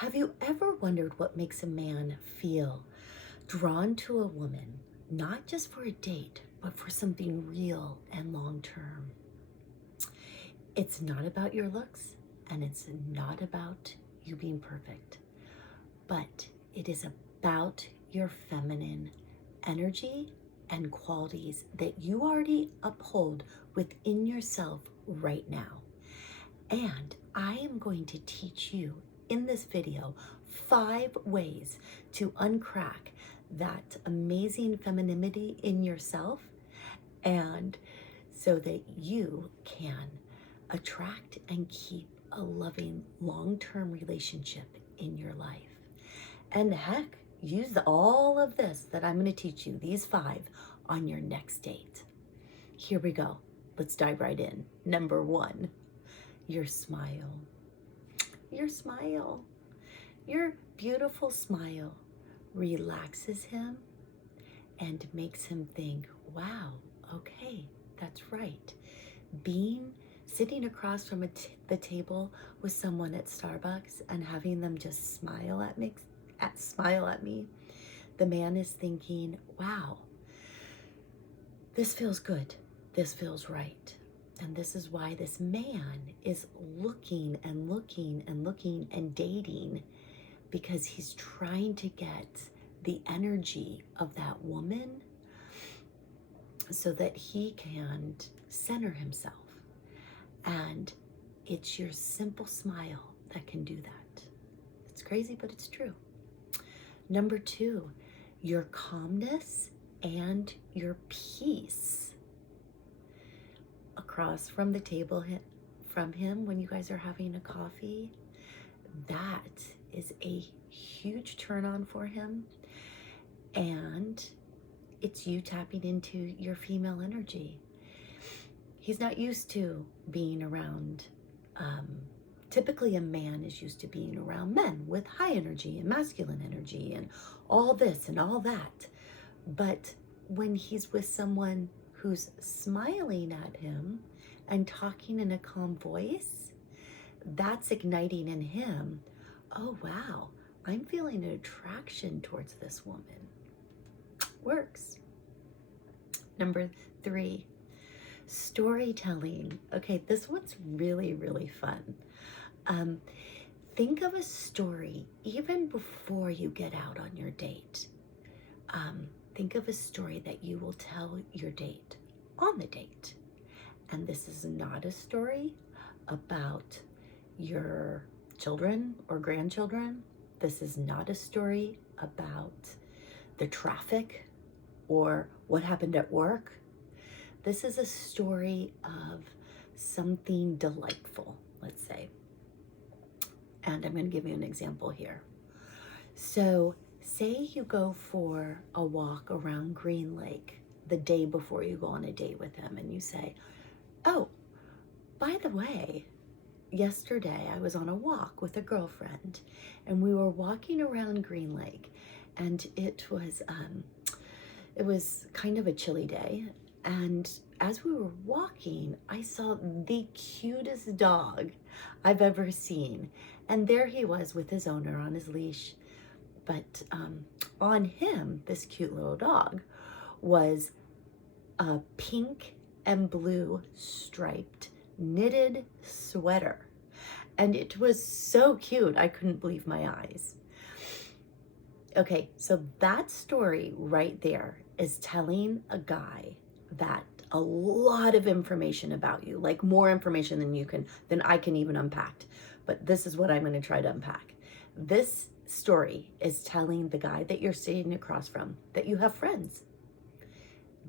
Have you ever wondered what makes a man feel drawn to a woman, not just for a date, but for something real and long term? It's not about your looks and it's not about you being perfect, but it is about your feminine energy and qualities that you already uphold within yourself right now. And I am going to teach you in this video 5 ways to uncrack that amazing femininity in yourself, and so that you can attract and keep a loving long-term relationship in your life. And heck, use all of this that I'm going to teach you, these 5, on your next date. Here we go. Let's dive right in. Number 1, your smile. Your smile. Your beautiful smile relaxes him and makes him think, wow, okay, that's right. Sitting across from the table with someone at Starbucks and having them just smile at me, the man is thinking, wow, this feels good. This feels right. And this is why this man is looking and looking and looking and dating, because he's trying to get the energy of that woman so that he can center himself. And it's your simple smile that can do that. It's crazy, but it's true. Number 2, your calmness and your peace. Across from the table from him when you guys are having a coffee, that is a huge turn on for him. And it's you tapping into your female energy. He's not used to being around, typically a man is used to being around men with high energy and masculine energy and all this and all that. But when he's with someone who's smiling at him and talking in a calm voice, that's igniting in him, oh wow, I'm feeling an attraction towards this woman. Works. Number 3, storytelling. Okay, this one's really, really fun. Think of a story even before you get out on your date. Think of a story that you will tell your date on the date. And this is not a story about your children or grandchildren. This is not a story about the traffic or what happened at work. This is a story of something delightful, let's say. And I'm going to give you an example here. So say you go for a walk around Green Lake the day before you go on a date with him, and you say, oh, by the way, yesterday I was on a walk with a girlfriend and we were walking around Green Lake, and it was kind of a chilly day. And as we were walking, I saw the cutest dog I've ever seen. And there he was with his owner on his leash. But on him, this cute little dog, was a pink and blue striped knitted sweater. And it was so cute, I couldn't believe my eyes. Okay, so that story right there is telling a guy that a lot of information about you, like more information than I can even unpack. But this is what I'm going to try to unpack. This story is telling the guy that you're sitting across from that you have friends,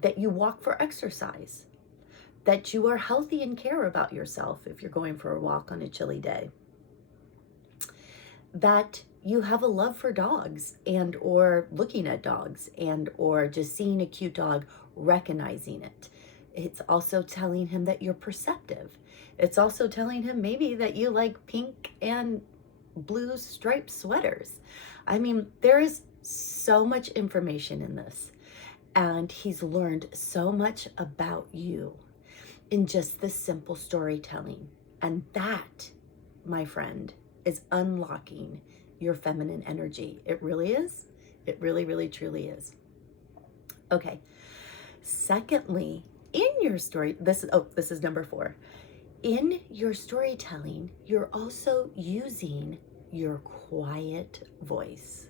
that you walk for exercise, that you are healthy and care about yourself if you're going for a walk on a chilly day, that you have a love for dogs and or looking at dogs and or just seeing a cute dog, recognizing it. It's also telling him that you're perceptive. It's also telling him maybe that you like pink and blue striped sweaters. I mean, there is so much information in this, and he's learned so much about you in just this simple storytelling. And that, my friend, is unlocking your feminine energy. It really is. It really, really, truly is. Okay. Secondly, in your story, this is number 4. In your storytelling, you're also using your quiet voice.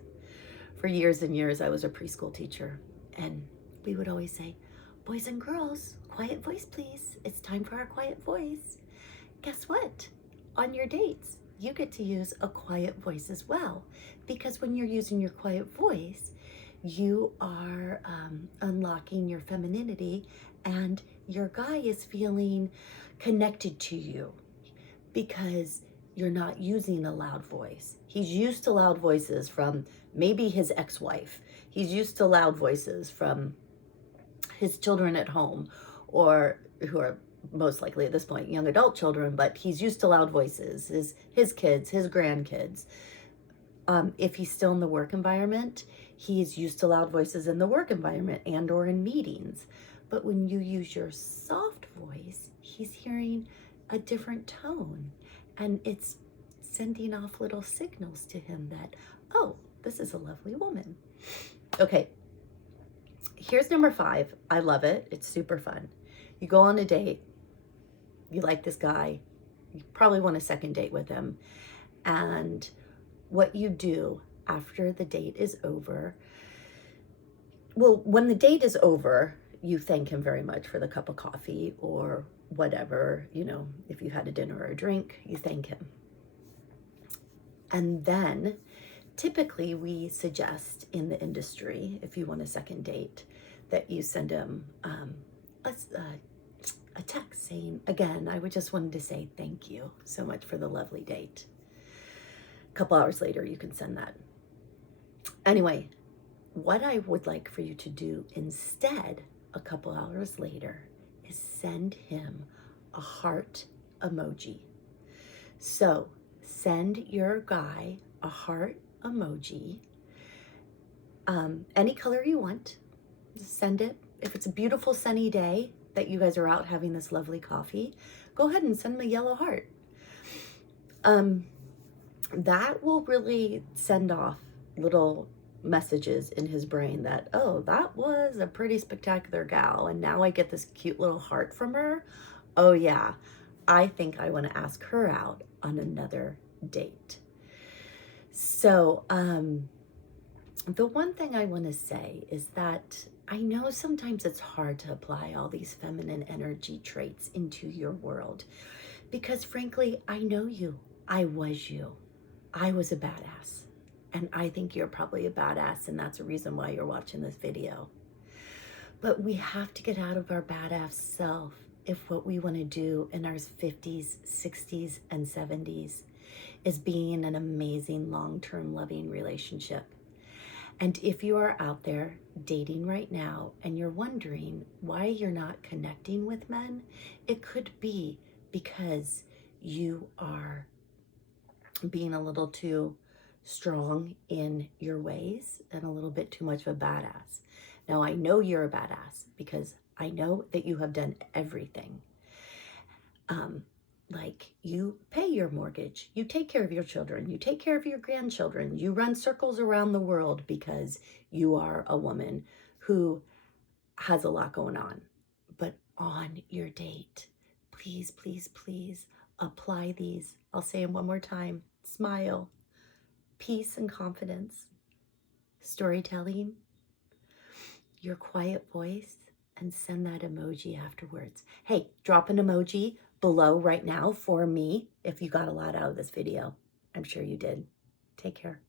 For years and years, I was a preschool teacher, and we would always say, boys and girls, quiet voice, please. It's time for our quiet voice. Guess what? On your dates, you get to use a quiet voice as well, because when you're using your quiet voice, you are unlocking your femininity, and your guy is feeling connected to you because you're not using a loud voice. He's used to loud voices from maybe his ex-wife. He's used to loud voices from his children at home, or who are most likely at this point young adult children, but he's used to loud voices, his kids, his grandkids. If he's still in the work environment, he's used to loud voices in the work environment and or in meetings. But when you use your soft voice, he's hearing a different tone, and it's sending off little signals to him that, oh, this is a lovely woman. Okay, here's number 5. I love it. It's super fun. You go on a date. You like this guy. You probably want a second date with him. And what you do after the date is over, well, when the date is over, you thank him very much for the cup of coffee or whatever, you know, if you had a dinner or a drink, you thank him. And then typically we suggest in the industry, if you want a second date, that you send him a text saying, again, I would just wanted to say thank you so much for the lovely date. A couple hours later, you can send that. Anyway, what I would like for you to do instead, a couple hours later, is send him a heart emoji. So send your guy a heart emoji, any color you want. Just send it. If it's a beautiful sunny day that you guys are out having this lovely coffee, go ahead and send him a yellow heart. That will really send off little messages in his brain that, oh, that was a pretty spectacular gal, and now I get this cute little heart from her. Oh yeah, I think I want to ask her out on another date. So the one thing I want to say is that I know sometimes it's hard to apply all these feminine energy traits into your world, because frankly, I know you. I was you. I was a badass, and I think you're probably a badass, and that's a reason why you're watching this video. But we have to get out of our badass self if what we want to do in our 50s, 60s, and 70s is being an amazing long-term loving relationship. And if you are out there dating right now and you're wondering why you're not connecting with men, it could be because you are being a little too strong in your ways and a little bit too much of a badass. Now, I know you're a badass because I know that you have done everything. Like, you pay your mortgage, you take care of your children, you take care of your grandchildren, you run circles around the world because you are a woman who has a lot going on. But on your date, please, please, please apply these. I'll say them one more time. Smile, peace and confidence, storytelling, your quiet voice, and send that emoji afterwards. Hey, drop an emoji below right now for me if you got a lot out of this video. I'm sure you did. Take care.